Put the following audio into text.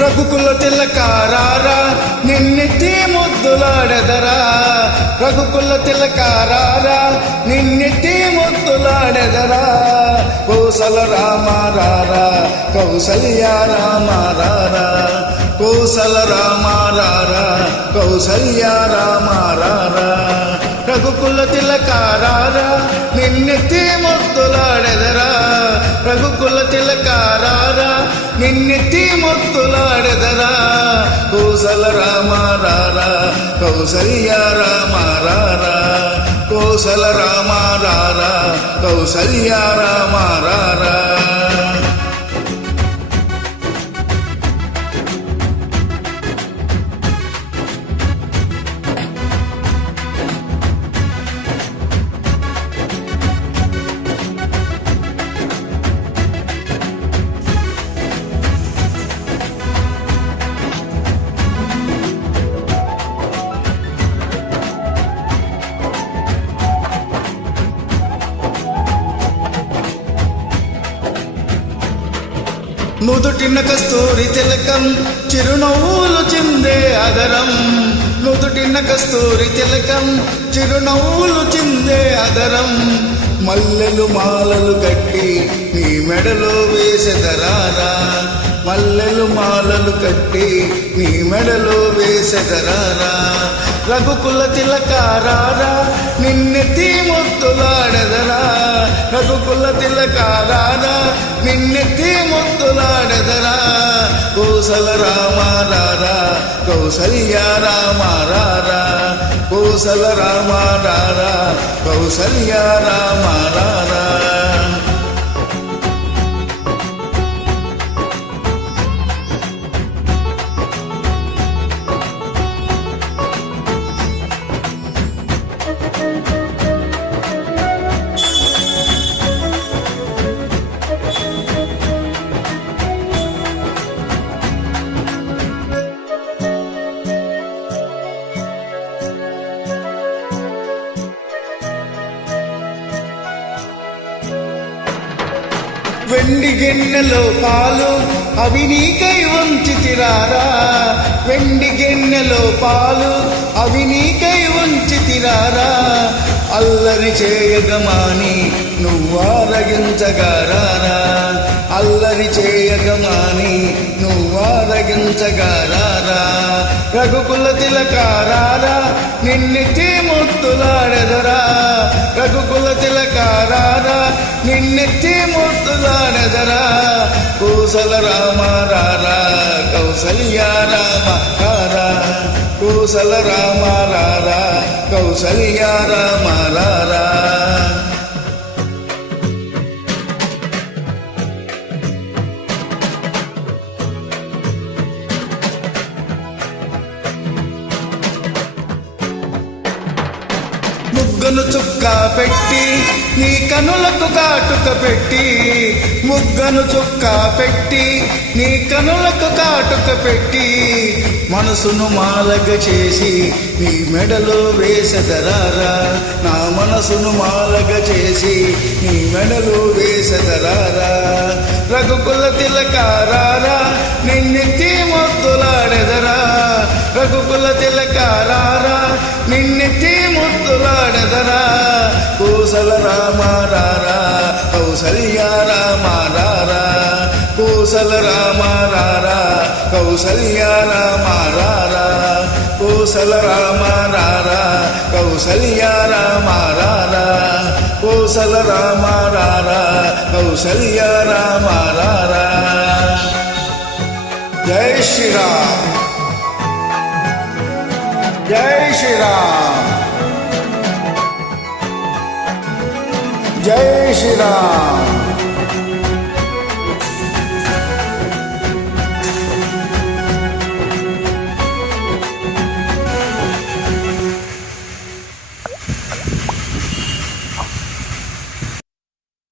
రఘుకుల తిలకారారా నిన్నెత్తి ముద్దులాడెదరా, రఘుకుల తిలకారారా నిన్నెత్తి ముద్దులాడెదరా. కోసల రామారారా కౌసల్య రామారారా, కోసల రామారారా కౌసల్య రామారారా. రఘుకుల తిలకారారా నిన్నెత్తి ముద్దులాడెదరా, రఘుకుల తిలకారారా నిన్నెత్తి ముద్దులాడెదరా. కోసల రామారారా కౌసల్య రామారారా, కోసల రామారారా కౌసల్య రామారారా. నుదుటిన కస్తూరి తిలకం చిరునవ్వులు చిందే అదరం, నుదుటిన కస్తూరి తిలకం చిరునవ్వులు చిందే అదరం. మల్లెలు మాలలు కట్టి నీ మెడలో వేసెదరారా, మల్లెలు మాలలు కట్టి నీ మెడలో వేసెదరారా. రఘుకుల తిలకారారా నిన్నెత్తి ముద్దులాడెదరా, రఘుకుల తిలకారారా నిన్నెత్తి ముద్దులాడెదరా. కోసల రామారారా కౌసల్య రామారారా, కోసల రామారారా కౌసల్య రామారారా. వెండి గిన్నెలో పాలు అవి నీకై వంచితిరారా, వెండి గిన్నెలో పాలు అవి నీకై వంచితిరారా. అల్లరి చేయగమాని నువ్వారగించగారారా, అల్లరి చేయగమాని నువ్వారగించగారారా. రఘుకుల తిలకారారా నిన్నెత్తి ముద్దులాడెదరా, రఘుకుల తిలకారారా నిన్నెత్తి ముద్దులాడెదరా. కోసల రామారారా కౌసల్య రామారారా, కోసల రామారారా కౌసల్య రామారారా. ముగ్గను చుక్క పెట్టి నీ కనులకు కాటుక పెట్టి, ముగ్గను చుక్క పెట్టి నీ కనులకు కాటుక పెట్టి. మనసును మాలగ చేసి నీ మెడలో వేసెదరారా, నా మనసును మాలగ చేసి నీ మెడలో వేసెదరారా. రఘుకుల తిలకారారా నిన్నెత్తి ముద్దులాడెదరా, రఘుకుల తిలకారారా నిన్నెత్తి ముద్దులాడెదరా. కోసల రామారారా కౌసల్య రామారారా, కోసల రామారారా కౌసల్య రామారారా, కోసల రామారారా కౌసల్య రామారారా, కోసల రామారారా కౌసల్య రామారారా. జై శ్రీరామ్, జై శ్రీరామ్, జై శ్రీరామ్.